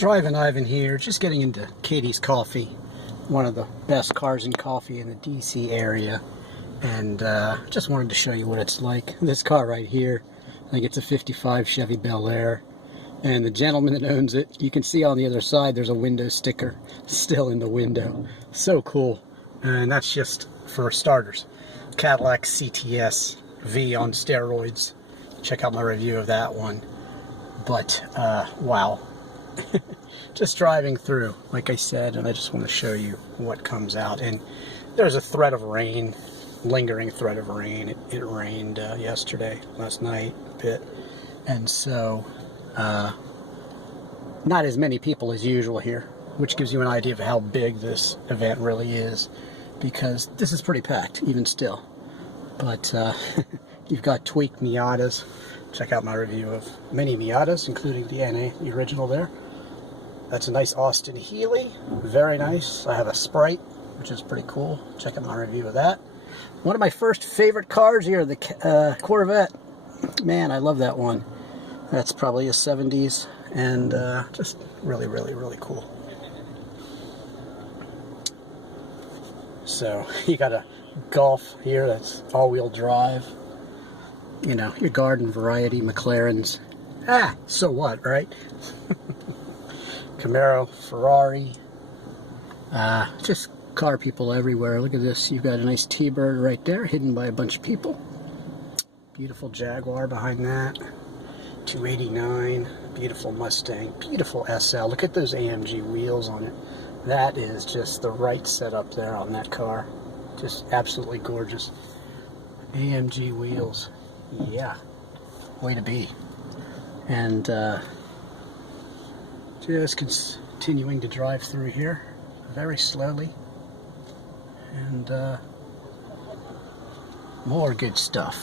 Drivin Ivan here, just getting into Katie's Coffee, one of the best cars and coffee in the DC area, and just wanted to show you what it's like. This car right here, I think it's a 55 Chevy Bel Air, and the gentleman that owns it, you can see on the other side there's a window sticker still in the window. So cool. And that's just for starters. Cadillac CTS V on steroids. Check out my review of that one. But wow. Just driving through, like I said, and I just want to show you what comes out. And there's a threat of rain, lingering threat of rain. It rained last night a bit, and so not as many people as usual here, which gives you an idea of how big this event really is, because this is pretty packed even still. But you've got tweaked Miatas. Check out my review of many Miatas, including the NA, the original there. That's a nice Austin Healey, very nice. I have a Sprite, which is pretty cool. Check out my review of that. One of my first favorite cars here, the Corvette. Man, I love that one. That's probably a 70s, and just really, really, really cool. So you got a Golf here that's all-wheel drive. You know, your garden variety McLarens. So what, right? Camaro, Ferrari, just car people everywhere. Look at this. You've got a nice T-Bird right there, hidden by a bunch of people. Beautiful Jaguar behind that. 289, beautiful Mustang, beautiful SL. Look at those AMG wheels on it. That is just the right setup there on that car. Just absolutely gorgeous. AMG wheels. Yeah, way to be. And just continuing to drive through here very slowly, and more good stuff.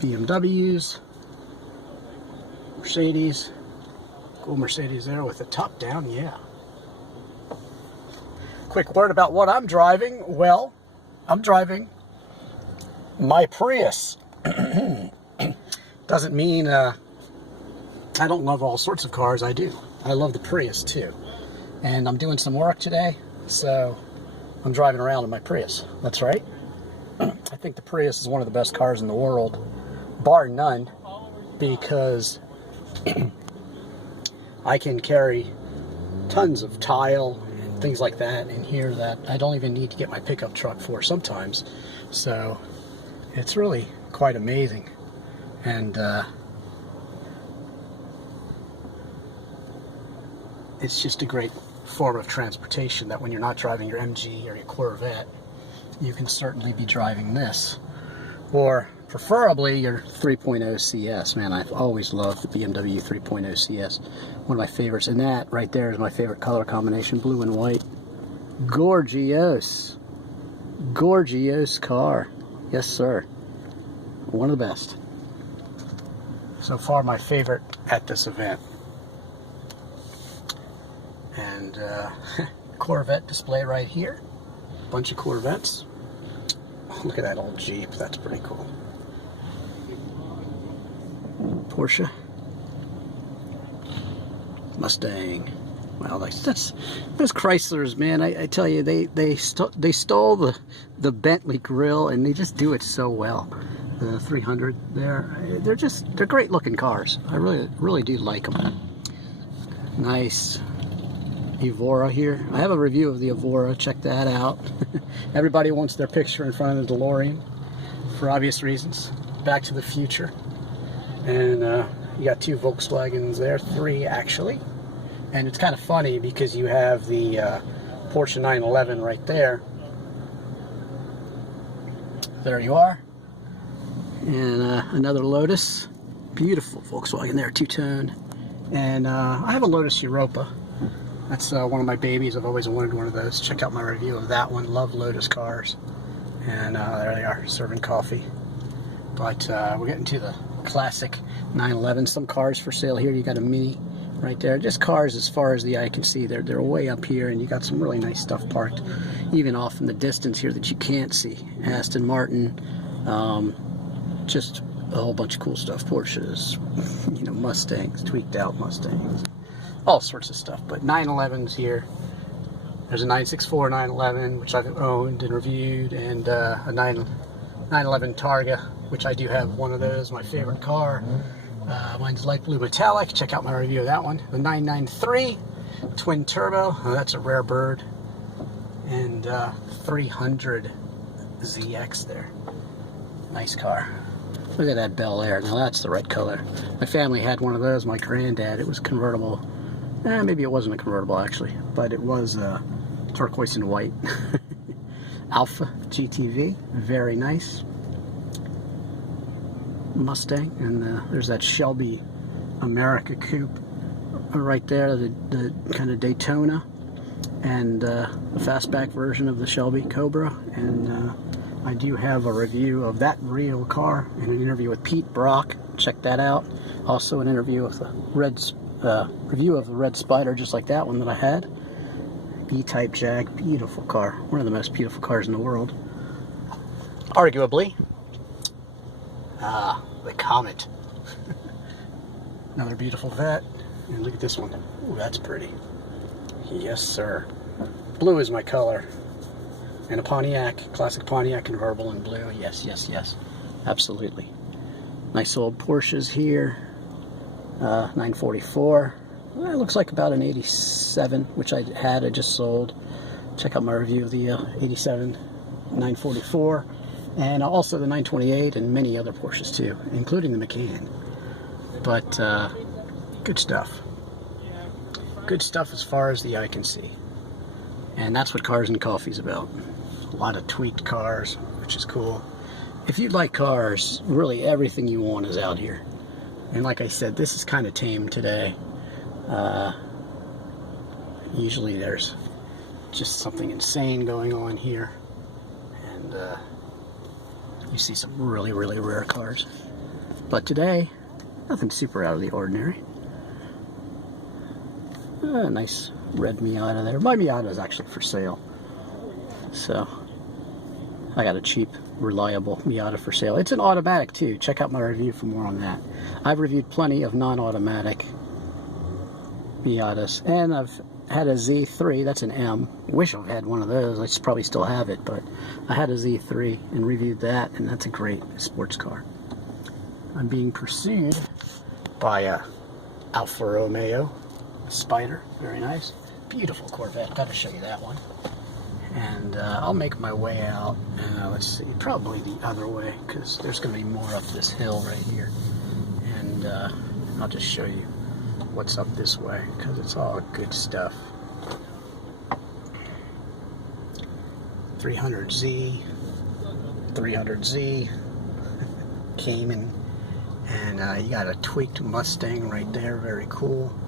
BMWs, Mercedes, cool Mercedes there with the top down, yeah. Quick word about what I'm driving. Well, I'm driving my Prius. Doesn't mean I don't love all sorts of cars. I do. I love the Prius too. And I'm doing some work today, so I'm driving around in my Prius. That's right. I think the Prius is one of the best cars in the world, bar none, because I can carry tons of tile and things like that in here that I don't even need to get my pickup truck for sometimes. So it's really quite amazing. And it's just a great form of transportation that when you're not driving your MG or your Corvette, you can certainly be driving this. Or preferably your 3.0 CS. Man, I've always loved the BMW 3.0 CS. One of my favorites. And that right there is my favorite color combination, blue and white. Gorgeous. Gorgeous car. Yes, sir. One of the best. So far, my favorite at this event. And Corvette display right here. Bunch of Corvettes. Look at that old Jeep. That's pretty cool. Porsche. Mustang. Well, that's those Chryslers, man. I tell you, they stole the Bentley grill, and they just do it so well. The 300 there, they're great looking cars. I really do like them. Nice Evora here. I have a review of the Evora. Check that out. Everybody wants their picture in front of the DeLorean for obvious reasons. Back to the Future. And you got two Volkswagens there, three actually. And it's kind of funny because you have the Porsche 911 right there. There you are. And another Lotus. Beautiful Volkswagen there, two-tone. And I have a Lotus Europa. That's one of my babies. I've always wanted one of those. Check out my review of that one. Love Lotus cars. And there they are, serving coffee. But we're getting to the classic 911. Some cars for sale here. You got a Mini right there. Just cars as far as the eye can see. They're way up here, and you got some really nice stuff parked even off in the distance here that you can't see. Aston Martin, just a whole bunch of cool stuff. Porsches, you know, Mustangs, tweaked out Mustangs. all sorts of stuff. But 911s here. There's a 964 911, which I've owned and reviewed, and a 911 Targa, which I do have one of those, my favorite car. Mine's light blue metallic. Check out my review of that one. The 993 twin turbo. Oh, that's a rare bird. And 300 ZX there. Nice car. Look at that Bel Air. Now that's the right color. My family had one of those. My granddad. It was convertible. Maybe it wasn't a convertible actually, but it was turquoise and white. Alpha GTV. Very nice. Mustang, and there's that Shelby America coupe right there, the kind of Daytona, and the fastback version of the Shelby Cobra. And I do have a review of that real car and an interview with Pete Brock. Check that out. Also an interview with the review of the Red Spider, just like that one that I had. E-Type Jag, beautiful car, one of the most beautiful cars in the world, arguably. The Comet. Another beautiful vet. And look at this one. Ooh, that's pretty. Yes, sir. Blue is my color. And a Pontiac, classic Pontiac convertible in blue. Yes, yes, yes. Absolutely. Nice old Porsches here. 944. Well, it looks like about an 87, which I just sold. Check out my review of the 87 944. And also the 928 and many other Porsches too, including the Macan. But good stuff. Good stuff as far as the eye can see. And that's what Cars and Coffee's about. A lot of tweaked cars, which is cool. If you like cars, really everything you want is out here. And like I said, this is kind of tame today. Usually there's just something insane going on here. And you see some really, really rare cars. But today, nothing super out of the ordinary. Nice red Miata there. My Miata is actually for sale. So, I got a cheap, reliable Miata for sale. It's an automatic too. Check out my review for more on that. I've reviewed plenty of non-automatic Miatas. And I've had a Z3, that's an M. Wish I've had one of those. I probably still have it, but I had a Z3 and reviewed that, and that's a great sports car. I'm being pursued by a Alfa Romeo Spider. Very nice. Beautiful Corvette. Gotta show you that one. And I'll make my way out. Let's see, probably the other way, because there's going to be more up this hill right here. And I'll just show you what's up this way, because it's all good stuff. 300Z, 300Z, Cayman, and you got a tweaked Mustang right there, very cool.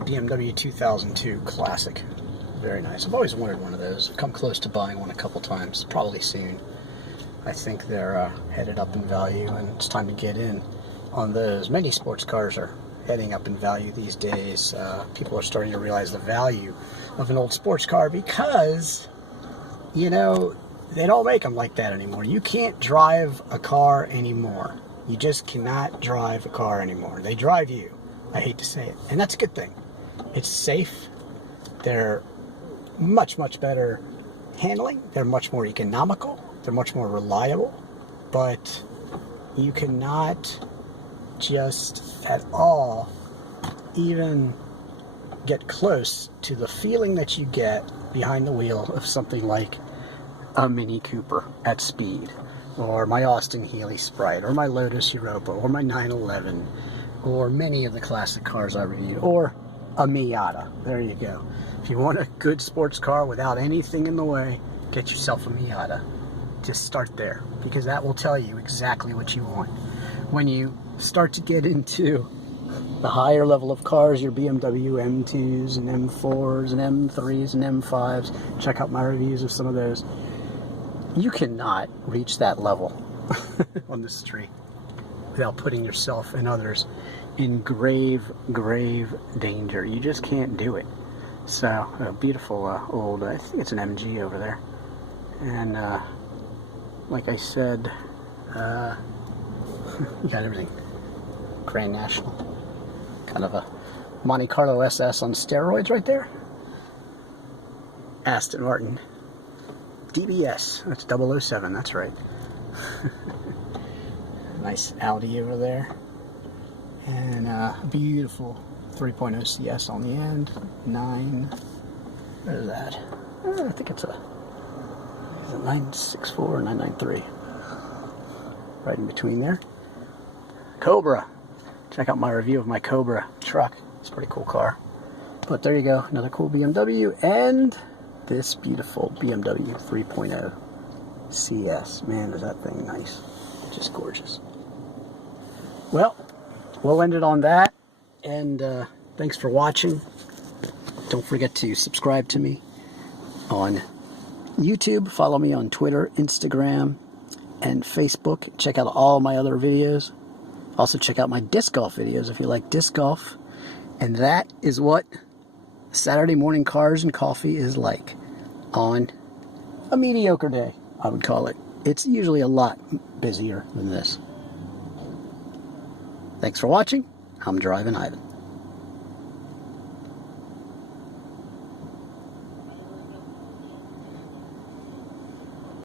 BMW 2002 Classic, very nice. I've always wanted one of those. I've come close to buying one a couple times, probably soon. I think they're headed up in value, and it's time to get in on those. Many sports cars are heading up in value these days. People are starting to realize the value of an old sports car because, you know, they don't make them like that anymore. You can't drive a car anymore. You just cannot drive a car anymore. They drive you. I hate to say it. And that's a good thing. It's safe. They're much, much better handling. They're much more economical. They're much more reliable. But you cannot just at all even get close to the feeling that you get behind the wheel of something like a Mini Cooper at speed, or my Austin Healey Sprite, or my Lotus Europa, or my 911, or many of the classic cars I reviewed, or a Miata. There you go. If you want a good sports car without anything in the way, get yourself a Miata. Just start there, because that will tell you exactly what you want. When you start to get into the higher level of cars, your BMW M2s and M4s and M3s and M5s, check out my reviews of some of those. You cannot reach that level on the street without putting yourself and others in grave, grave danger. You just can't do it. So, a beautiful old, I think it's an MG over there. And, like I said, you got everything. Grand National. Kind of a Monte Carlo SS on steroids right there. Aston Martin DBS, that's 007, that's right. Nice Audi over there. And beautiful 3.0 CS on the end. 9, what is that? I think it's a 964 or 993. Right in between there. Cobra. Check out my review of my Cobra truck. It's a pretty cool car. But there you go, another cool BMW, and this beautiful BMW 3.0 CS. Man, is that thing nice. Just gorgeous. Well, we'll end it on that, and thanks for watching. Don't forget to subscribe to me on YouTube. Follow me on Twitter, Instagram, and Facebook. Check out all my other videos. Also check out my disc golf videos if you like disc golf. And that is what Saturday morning cars and coffee is like on a mediocre day, I would call it. It's usually a lot busier than this. Thanks for watching. I'm Drivin Ivan.